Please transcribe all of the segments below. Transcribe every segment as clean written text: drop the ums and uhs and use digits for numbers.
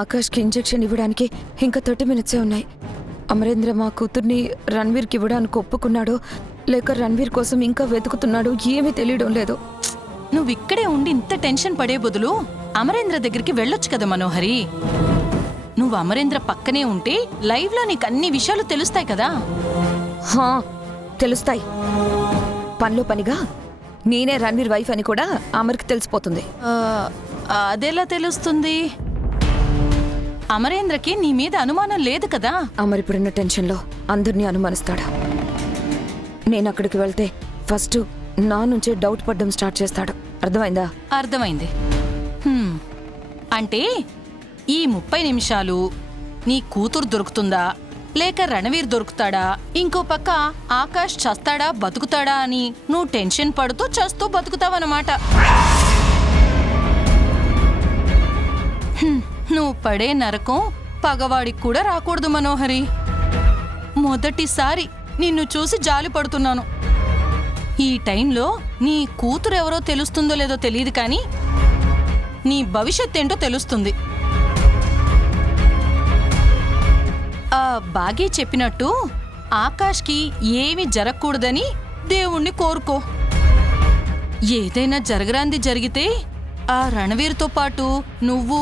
ఆకాష్కి injection ఇవ్వడానికి ఇంకా 30 మినిట్సే ఉన్నాయి. అమరేంద్ర మా కూతుర్ని రణ్వీర్కి ఇవ్వడానికి ఒప్పుకున్నాడో లేక రణ్వీర్ కోసం ఇంకా వెతుకుతున్నాడో ఏమీ తెలియడం లేదు. నువ్విక్కడే ఉండి ఇంత టెన్షన్ పడే బదులు అమరేంద్ర దగ్గరికి వెళ్ళొచ్చు కదా మనోహరి. నువ్వు అమరేంద్ర పక్కనే ఉంటే లైవ్లో నీకు అన్ని విషయాలు తెలుస్తాయి కదా. హా, తెలుస్తాయి. పనిలో పనిగా నేనే రణ్వీర్ వైఫ్ అని కూడా అమర్కి తెలిసిపోతుంది. అదెలా తెలుస్తుంది? అమరేంద్రకి నీ మీద అనుమానం లేదు కదా. అమర్ ఇప్పుడున్న టెన్షన్లో అందరినీ అనుమానిస్తాడు. నేను అక్కడికి వెళ్తే ఫస్ట్ నా నుంచే డౌట్ పడ్డం స్టార్ట్ చేస్తాడు. అర్థమైందా? అర్థమైంది. అంటే ఈ 30 నిమిషాలు నీ కూతురు దొరుకుతుందా లేక రణవీర్ దొరుకుతాడా, ఇంకో పక్క ఆకాష్ చస్తాడా బతుకుతాడా అని నువ్వు టెన్షన్ పడుతూ చస్తూ బతుకుతావన్నమాట. నువ్వు పడే నరకం పగవాడికి కూడా రాకూడదు మనోహరి. మొదటిసారి నిన్ను చూసి జాలి పడుతున్నాను. ఈ టైంలో నీ కూతురు ఎవరో తెలుస్తుందో లేదో తెలియదు కానీ నీ భవిష్యత్ ఏంటో తెలుస్తుంది. బాగే చెప్పినట్టు ఆకాష్కి ఏమీ జరగకూడదని దేవుణ్ణి కోరుకో. ఏదైనా జరగరాంది జరిగితే ఆ రణవీర్తో పాటు నువ్వు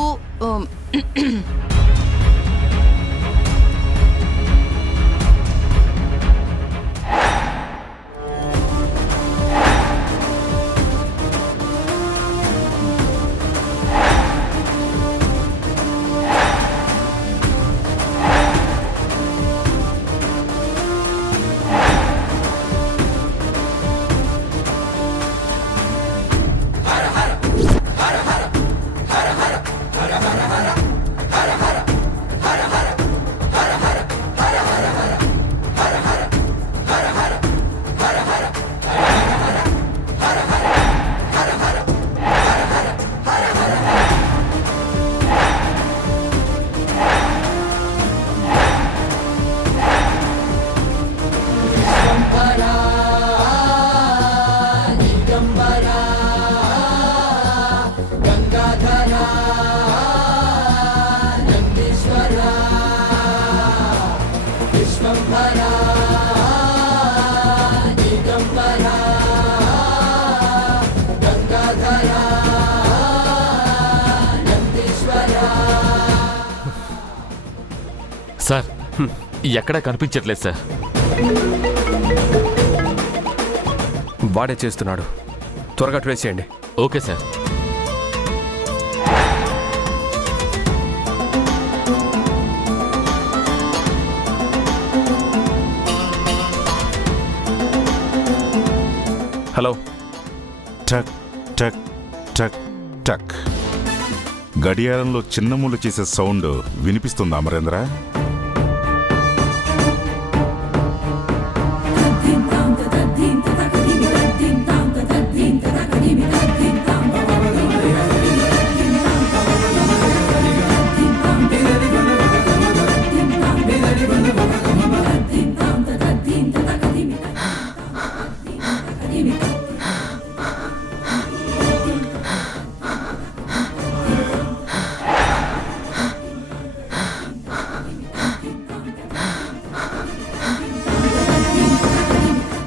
సార్ ఎక్కడా కనిపించట్లేదు సార్. వాడే చేస్తున్నాడు, త్వరగా ట్రేస్ చేయండి. Okay sir. హలో. టక్ టక్ టక్ టక్. గడియారంలో చిన్నమూలు చేసే సౌండ్ వినిపిస్తుందా అమరేంద్ర?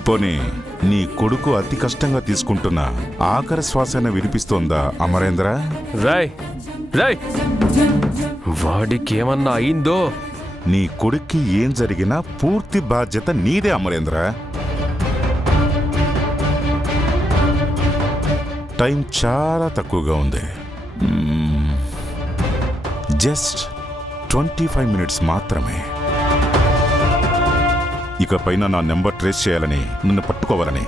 పోనీ నీ కొడుకు అతి కష్టంగా తీసుకుంటున్న ఆఖరి శ్వాసన వినిపిస్తోందా అమరేంద్ర? రాయ్ రాయ్, వాడికి ఏమన్నా అయిందో? నీ కొడుక్కి ఏం జరిగినా పూర్తి బాధ్యత నీదే అమరేంద్ర. టైం చాలా తక్కువగా ఉంది. జస్ట్ 25 మినిట్స్ మాత్రమే. ఇక పైన నా నెంబర్ ట్రేస్ చేయాలని, నన్ను పట్టుకోవాలని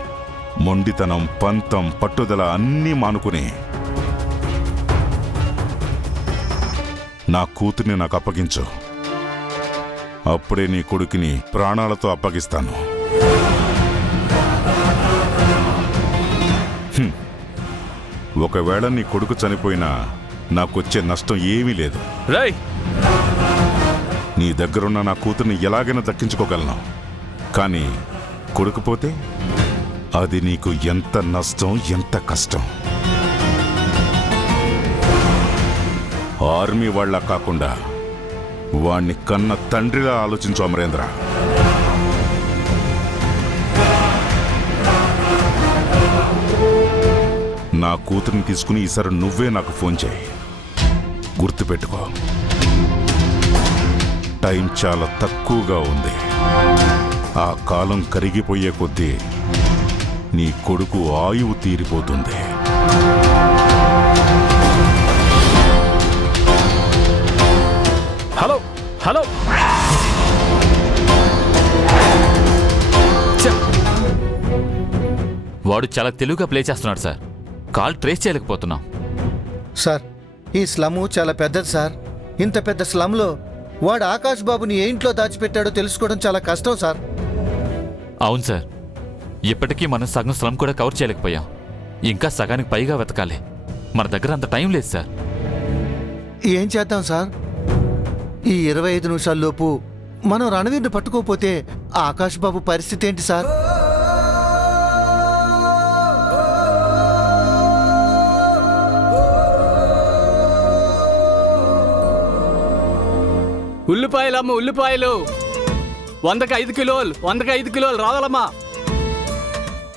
మొండితనం, పంతం, పట్టుదల అన్నీ మానుకుని నా కూతుర్ని నాకు అప్పగించు. అప్పుడే నీ కొడుకుని ప్రాణాలతో అప్పగిస్తాను. ఒకవేళ నీ కొడుకు చనిపోయినా నాకొచ్చే నష్టం ఏమీ లేదు. రాయ్, నీ దగ్గరున్న నా కూతుర్ని ఎలాగైనా దక్కించుకోగలను. కానీ కొడుకుపోతే అది నీకు ఎంత నష్టం, ఎంత కష్టం. ఆర్మీ వాళ్ళ కాకుండా వాణ్ణి కన్న తండ్రిలా ఆలోచించు అమరేంద్ర. నా కూతురిని తీసుకుని ఈసారి నువ్వే నాకు ఫోన్ చేయి. గుర్తుపెట్టుకో, టైం చాలా తక్కువగా ఉంది. ఆ కాలం కరిగిపోయే కొద్దీ నీ కొడుకు ఆయువు తీరిపోతుంది. హలో హలో, వాడు చాలా తెలివిగా ప్లే చేస్తున్నాడు సార్. కాల్ ట్రేస్ చేయలేకపోతున్నాం. సార్, ఈ స్లము చాలా పెద్దది సార్. ఇంత పెద్ద స్లమ్లో వాడు ఆకాష్ బాబుని ఏ ఇంట్లో దాచిపెట్టాడో తెలుసుకోవడం చాలా కష్టం సార్. అవును సార్, ఇప్పటికీ మనం సగం స్లమ్ కూడా కవర్ చేయలేకపోయాం. ఇంకా సగానికి పైగా వెతకాలి. మన దగ్గర అంత టైం లేదు సార్. ఏం చేద్దాం సార్? ఈ 25 నిమిషాల్లోపు మనం రణవీర్ని పట్టుకోకపోతే ఆకాష్ బాబు పరిస్థితి ఏంటి సార్? ఉల్లిపాయలమ్మ, ఉల్లిపాయలు 100కి 5 కిలోలు, 100కి 5 కిలోలు రావాలమ్మా.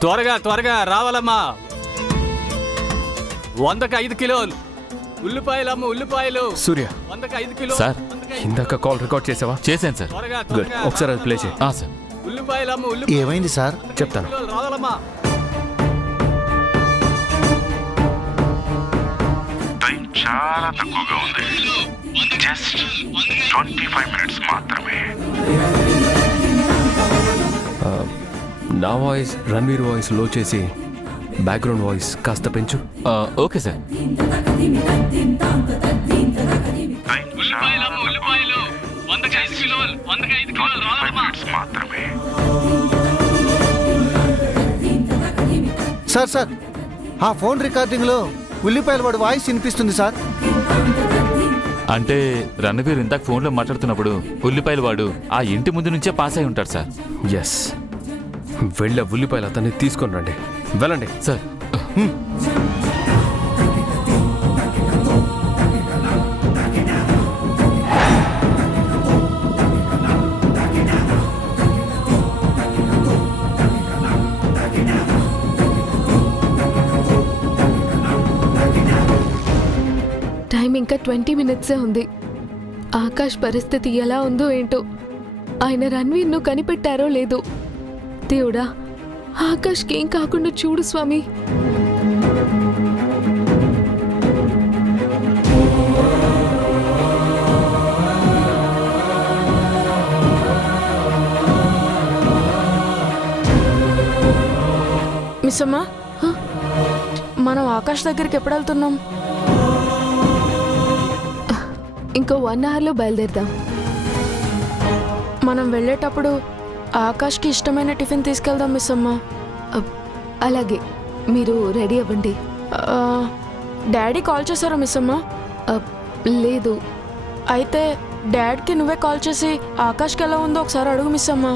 త్వరగా త్వరగా రావాలమ్మా. 100కి 5 కిలోలు ఉల్లిపాయలమ్మ, ఉల్లిపాయలు. సూర్య, 100కి 5 కిలోలు. సార్, ఇందాక కాల్ రికార్డ్ చేసావా? చేశాను సార్. త్వరగా గుడ్, త్వరగా ఒకసారి అది ప్లే చేయి. సార్. ఉల్లిపాయలమ్మ, ఏమైంది సార్? చెప్తాను. రావాలమ్మా. టైం చాలా తక్కువగా ఉంది. జస్ట్ 25 మినిట్స్ మాత్రమే. నా వాయిస్ రణ్వీర్ వాయిస్ లో చేసి బ్యాక్గ్రౌండ్ వాయిస్ కాస్త పెంచు. Okay sir. ఉల్లిపాయలమ్మ, ఉల్లిపాయలు 100కి 5 కిలోలు, 100కి 5 కిలోలు రావాలమ్మా. మాత్రమే. సార్ సార్, ఆ ఫోన్ రికార్డింగ్లో ఉల్లిపాయల వాడు వాయిస్ వినిపిస్తుంది సార్. అంటే రణవీర్ ఇందాక ఫోన్లో మాట్లాడుతున్నప్పుడు ఉల్లిపాయలు వాడు ఆ ఇంటి ముందు నుంచే పాస్ అయి ఉంటాడు సార్. ఎస్, వెళ్ళే ఉల్లిపాయలు అతన్ని తీసుకొని రండి. వెళ్ళండి సార్. టైం ఇంకా 20 మినిట్సే ఉంది. ఆకాష్ పరిస్థితి ఎలా ఉందో ఏంటో. ఆయన రణ్వీర్ను కనిపెట్టారో లేదో. దేవుడా, ఆకాష్కి ఏం కాకుండా చూడు స్వామి. మిస్ అమ్మా, మనం ఆకాష్ దగ్గరికి ఎప్పుడు వెళ్తున్నాం? ఇంకో 1 అవర్లో బయలుదేరుదాం. మనం వెళ్ళేటప్పుడు ఆకాష్కి ఇష్టమైన టిఫిన్ తీసుకెళ్దాం మిస్ అమ్మా. అలాగే, మీరు రెడీ అవ్వండి. డాడీ కాల్ చేశారా మిస్ అమ్మా? లేదు. అయితే డాడ్కి నువ్వే కాల్ చేసి ఆకాష్కి ఎలా ఉందో ఒకసారి అడుగు మిస్ అమ్మా.